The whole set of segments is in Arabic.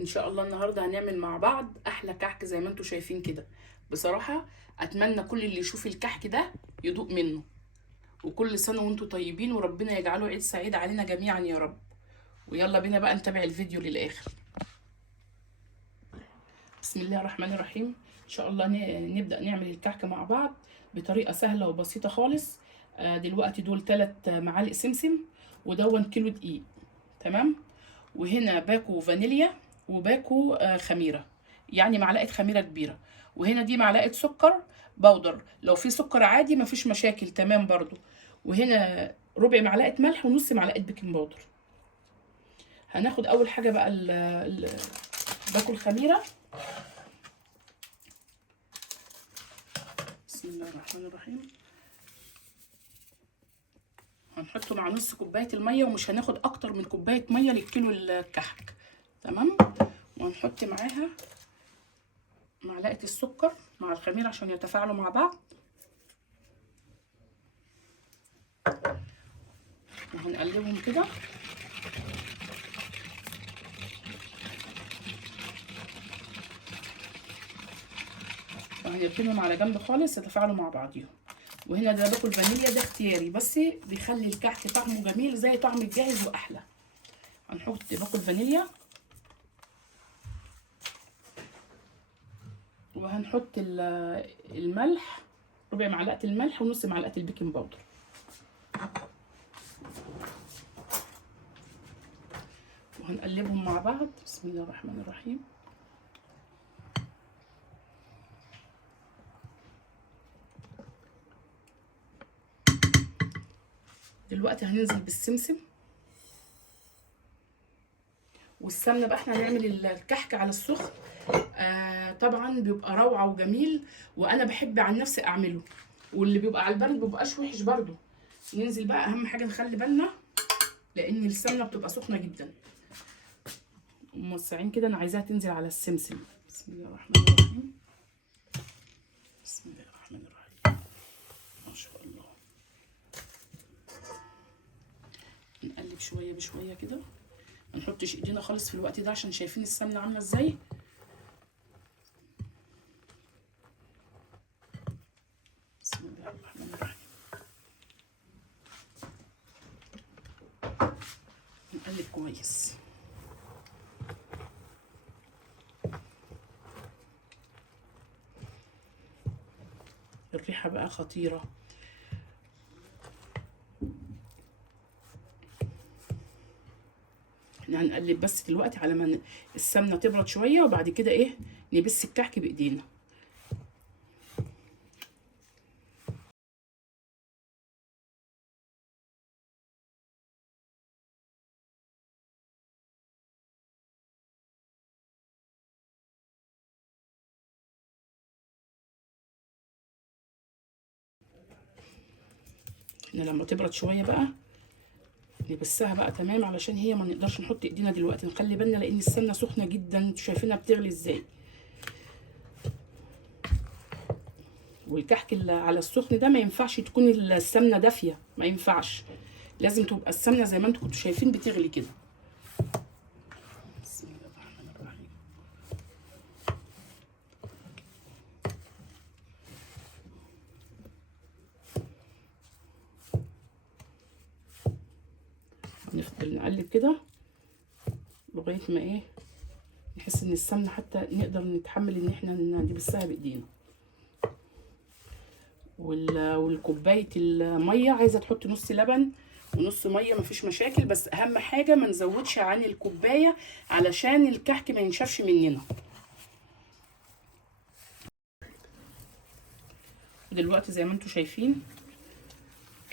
ان شاء الله النهارده هنعمل مع بعض احلى كحك زي ما انتم شايفين كده. بصراحه اتمنى كل اللي يشوف الكحك ده يدوق منه. وكل سنه وانتم طيبين وربنا يجعله عيد سعيد علينا جميعا يا رب. ويلا بينا بقى نتابع الفيديو للاخر. بسم الله الرحمن الرحيم. ان شاء الله نبدا نعمل الكحك مع بعض بطريقه سهله وبسيطه خالص. دلوقتي دول 3 معالق سمسم، ودون كيلو دقيق. تمام. وهنا باكو فانيليا، وباكو خميره، يعني معلقه خميره كبيره. وهنا دي معلقه سكر بودر، لو في سكر عادي مفيش مشاكل تمام برضو. وهنا ربع معلقه ملح ونص معلقه بيكنج باودر. هناخد اول حاجه بقى باكو الخميره. بسم الله الرحمن الرحيم. هنحطه مع نص كوبايه الميه، ومش هناخد اكتر من كوبايه ميه للكيلو الكحك. تمام. وهنحط معاها معلقه السكر مع الخميره عشان يتفاعلوا مع بعض. وهنقلبهم كده. وهنركنهم على جنب خالص يتفاعلوا مع بعضيهم. وهنا ده باكل فانيليا، ده اختياري بس بيخلي الكحك طعمه جميل زي طعم الجاهز واحلى. هنحط باكل فانيليا، وهنحط الملح، ربع معلقه الملح ونص معلقه البيكنج باودر. وهنقلبهم مع بعض. بسم الله الرحمن الرحيم. دلوقتي هننزل بالسمسم والسمنه بقى. احنا هنعمل الكحك على السخن. طبعا بيبقى روعه وجميل، وانا بحب عن نفسي اعمله. واللي بيبقى على البرد مبيبقاش وحش برده. ننزل بقى، اهم حاجه نخلي بالنا لان السمنه بتبقى سخنه جدا. موسعين كده، انا عايزاها تنزل على السمسم. بسم الله الرحمن الرحيم. بسم الله الرحمن الرحيم. ما شاء الله. نقلب شويه بشويه كده، ما نحطش ايدينا خالص في الوقت ده عشان شايفين السمنه عامله ازاي. بسم الله الرحمن الرحيم. نقلب كويس. الريحه بقى خطيره. احنا هنقلب بس دلوقتي على ما السمنه تبرد شويه، وبعد كده نبس الكحك بايدينا. احنا لما تبرد شويه بقى نبسها بقى تمام، علشان هي ما نقدرش نحط ايدينا دلوقتي. نخلي بالنا لان السمنه سخنه جدا، انتوا شايفينها بتغلي ازاي. والكحك اللي على السخن ده ما ينفعش تكون السمنه دافيه، ما ينفعش. لازم تبقى السمنه زي ما انتوا كنتوا شايفين بتغلي كده. بسم الله الرحمن الرحيم. نفضل نقلب كده لغايه ما نحس ان السمنه حتى نقدر نتحمل ان احنا نبسها بايدينا. والكوبايه الميه عايزه تحط نص لبن ونص ميه، مفيش مشاكل، بس اهم حاجه ما نزودش عن الكوبايه علشان الكحك ما ينشفش مننا. ودلوقتي زي ما انتم شايفين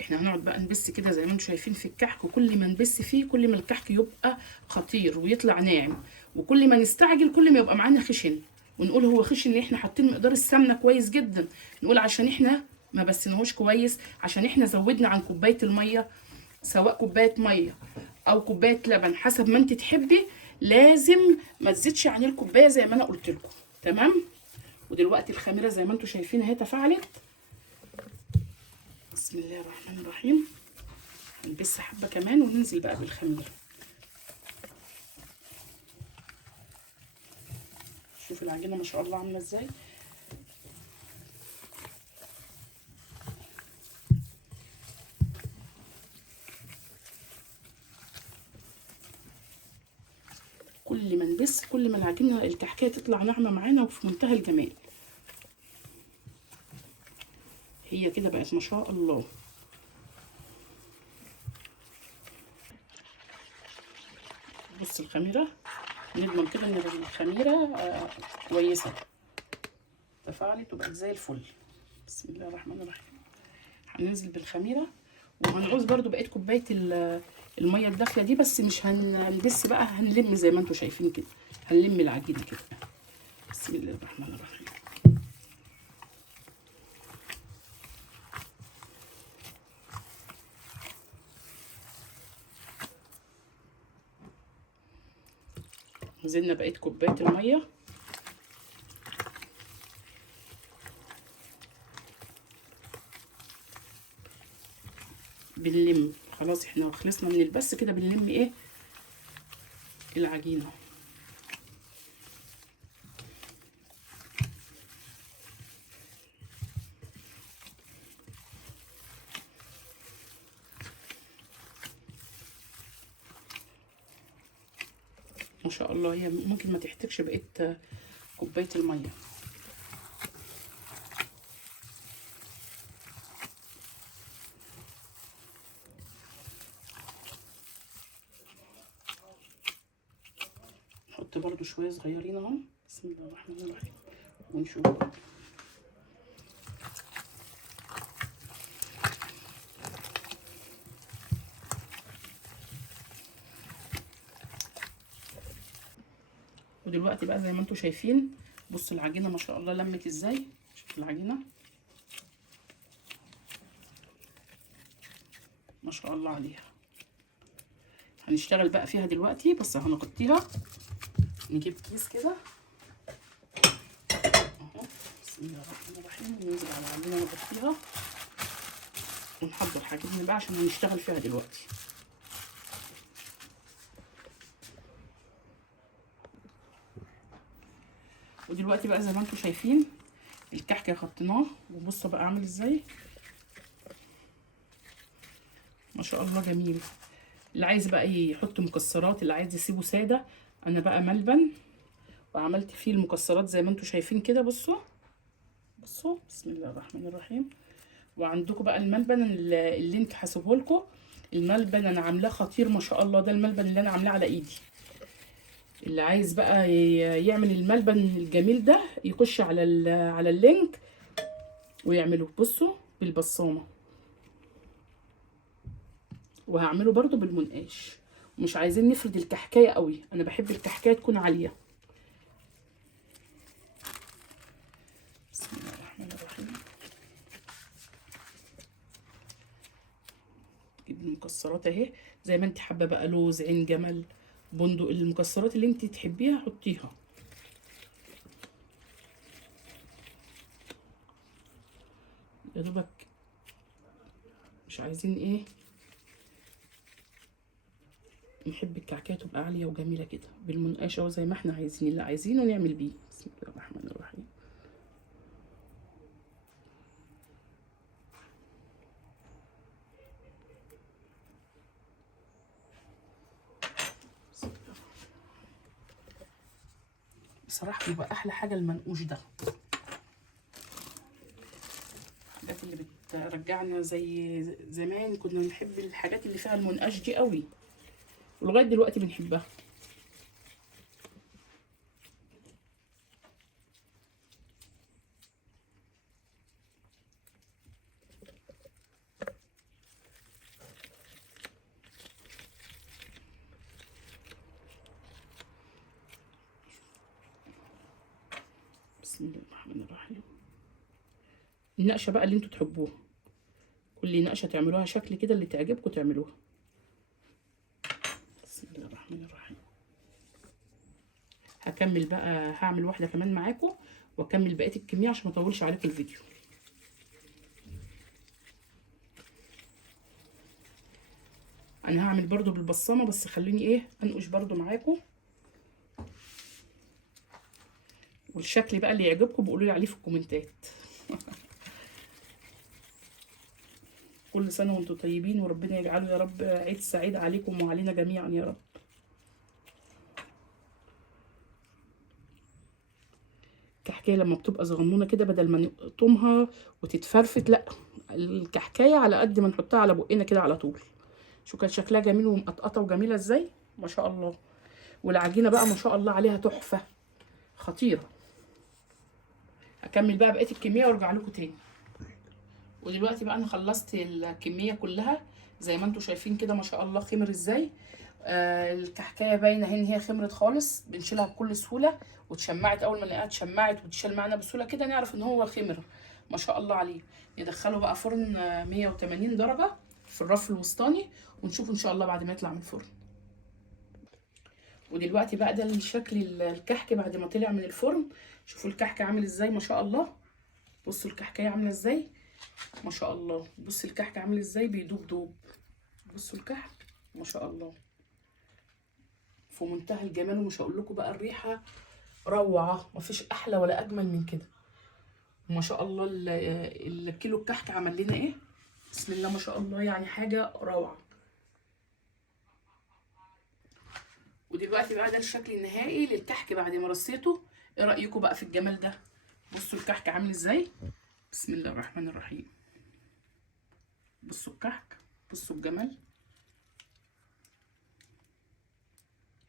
احنا هنقعد بقى نبس كده زي ما انتم شايفين في الكحك، وكل ما نبس فيه كل ما الكحك يبقى خطير ويطلع ناعم. وكل ما نستعجل كل ما يبقى معانا خشن، ونقول هو خشن ان احنا حاطين مقدار السمنه كويس جدا. نقول عشان احنا ما بسناهوش كويس، عشان احنا زودنا عن كوبايه الميه، سواء كوبايه ميه او كوبايه لبن حسب ما انت تحبي. لازم ما تزيدش عن الكوبايه زي ما انا قلت لكم. تمام. ودلوقتي الخميره زي ما انتم شايفين اهي تفاعلت. بسم الله الرحمن الرحيم. هنبس حبه كمان وننزل بقى بالخميره. شوف العجينه ما شاء الله عامله ازاي. كل ما نبس كل ما العجينه الكحكايه تطلع ناعمه معانا وفي منتهى الجمال. هي كده بقت ما شاء الله. بص الخميره، نضمن كده ان الخميره كويسه تفاعلت وبقت زي الفل. بسم الله الرحمن الرحيم. هننزل بالخميره، وهنعوز برضو بقيت كوبايه الميه الدافيه دي، بس مش هنبس بقى، هنلم زي ما انتم شايفين كده، هنلم العجينه كده. بسم الله الرحمن الرحيم. نزلنا بقيت كوبايه الميه، بنلم خلاص. احنا خلصنا من البس كده، بنلم ايه العجينه. ما شاء الله هي ممكن ما تحتاجش بقيت كوبايه الميه. نحط برضو شويه صغيرين اهو. بسم الله الرحمن الرحيم. ونشوف ودلوقتي بقى زي ما انتم شايفين، بصوا العجينه ما شاء الله لمت ازاي. شوف العجينه ما شاء الله عليها. هنشتغل بقى فيها دلوقتي، بس هنغطيها. نجيب كيس كده اهو. بسم الله الرحمن الرحيم. ننزل على العجينه نغطيها ونحضر حاجتنا بقى عشان هنشتغل فيها دلوقتي. ودلوقتي بقى زي ما انتم شايفين الكحك غطيناه، وبصوا بقى عامل ازاي ما شاء الله جميل. اللي عايز بقى يحط مكسرات، اللي عايز يسيبه ساده، انا بقى ملبن وعملت فيه المكسرات زي ما انتم شايفين كده. بصوا بصوا بسم الله الرحمن الرحيم. وعندكم بقى الملبن اللي انت هسيبه لكم. الملبن انا عاملاه خطير ما شاء الله، ده الملبن اللي انا عاملاه على ايدي. اللي عايز بقى يعمل الملبن الجميل ده يخش على اللينك ويعمله. بصوا بالبصامه، وهعمله برضو بالمنقاش. مش عايزين نفرد الكحكايه قوي، انا بحب الكحكايه تكون عاليه. بسم الله الرحمن الرحيم. تجيب المكسرات اهي زي ما انت حابه بقى، لوز، عين جمل، بندق، المكسرات اللي انت تحبيها حطيها. يا دوبك مش عايزين ايه، نحب الكعكه تبقى عاليه وجميله كده بالمنقاش اهو زي ما احنا عايزين، اللي عايزينه نعمل بيه. بسم الله الرحمن الرحيم. بصراحه بيبقى احلى حاجه المنقوش ده، الحاجات اللي بترجعنا زي زمان. كنا بنحب الحاجات اللي فيها المنقاش دي قوي، ولغايه دلوقتي بنحبها. بسم الله الرحمن الرحيم. النقشه بقى اللي انتوا تحبوها، كل نقشه تعملوها شكل كده اللي تعجبكم تعملوها. بسم الله الرحمن الرحيم. هكمل بقى، هعمل واحده كمان معاكم واكمل بقيه الكميه عشان ما اطولش عليكم الفيديو. انا هعمل برضو بالبصامه، بس خلوني ايه انقش برضو معاكم والشكل بقى اللي يعجبكم بقولوا لي عليه في الكومنتات. كل سنه وانتم طيبين، وربنا يجعله يا رب عيد سعيد عليكم وعلينا جميعا يا رب. الكحكايه لما بتبقى صغنونه كده بدل ما نقطمها وتتفرفت، لا الكحكايه على قد ما نحطها على بقنا كده على طول. شو كان شكلها جميل ومقطقطه وجميله ازاي، ما شاء الله. والعجينه بقى ما شاء الله عليها تحفه خطيره. هكمل بقى بقيه الكميه وارجع لكم تاني. ودلوقتي بقى انا خلصت الكميه كلها زي ما انتم شايفين كده، ما شاء الله خمر ازاي. الكحكايه باينه ان هي خمرت خالص، بنشيلها بكل سهوله واتشمعت. اول ما نلاقيها اتشمعت وتشيل معانا بسهوله كده نعرف ان هو خمر ما شاء الله عليه. ندخله بقى فرن 180 درجه في الرف الوسطاني، ونشوفه ان شاء الله بعد ما يطلع من الفرن. ودلوقتي بقى ده الشكل الكحك بعد ما طلع من الفرن. شوفوا الكحك عامل ازاي ما شاء الله. بصوا الكحكايه عامله ازاي ما شاء الله. بصوا الكحك عامل ازاي بيدوب دوب. بصوا الكحك ما شاء الله في منتهى الجمال. ومش هقول لكم بقى الريحه روعه، مفيش احلى ولا اجمل من كده ما شاء الله. الكيلو الكحك عمل لنا ايه بسم الله ما شاء الله، يعني حاجه روعه. ودلوقتي بقى ده الشكل النهائي للكحك بعد ما رصيته. ايه رايكم بقى في الجمال ده؟ بصوا الكحك عامل ازاي بسم الله الرحمن الرحيم. بصوا الكحك، بصوا الجمال،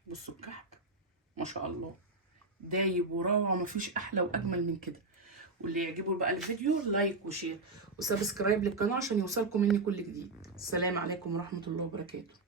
بصوا الكحك ما شاء الله دايب وروعه، ومفيش احلى واجمل من كده. واللي يعجبه بقى الفيديو لايك وشير وسبسكرايب للقناه عشان يوصلكم مني كل جديد. السلام عليكم ورحمه الله وبركاته.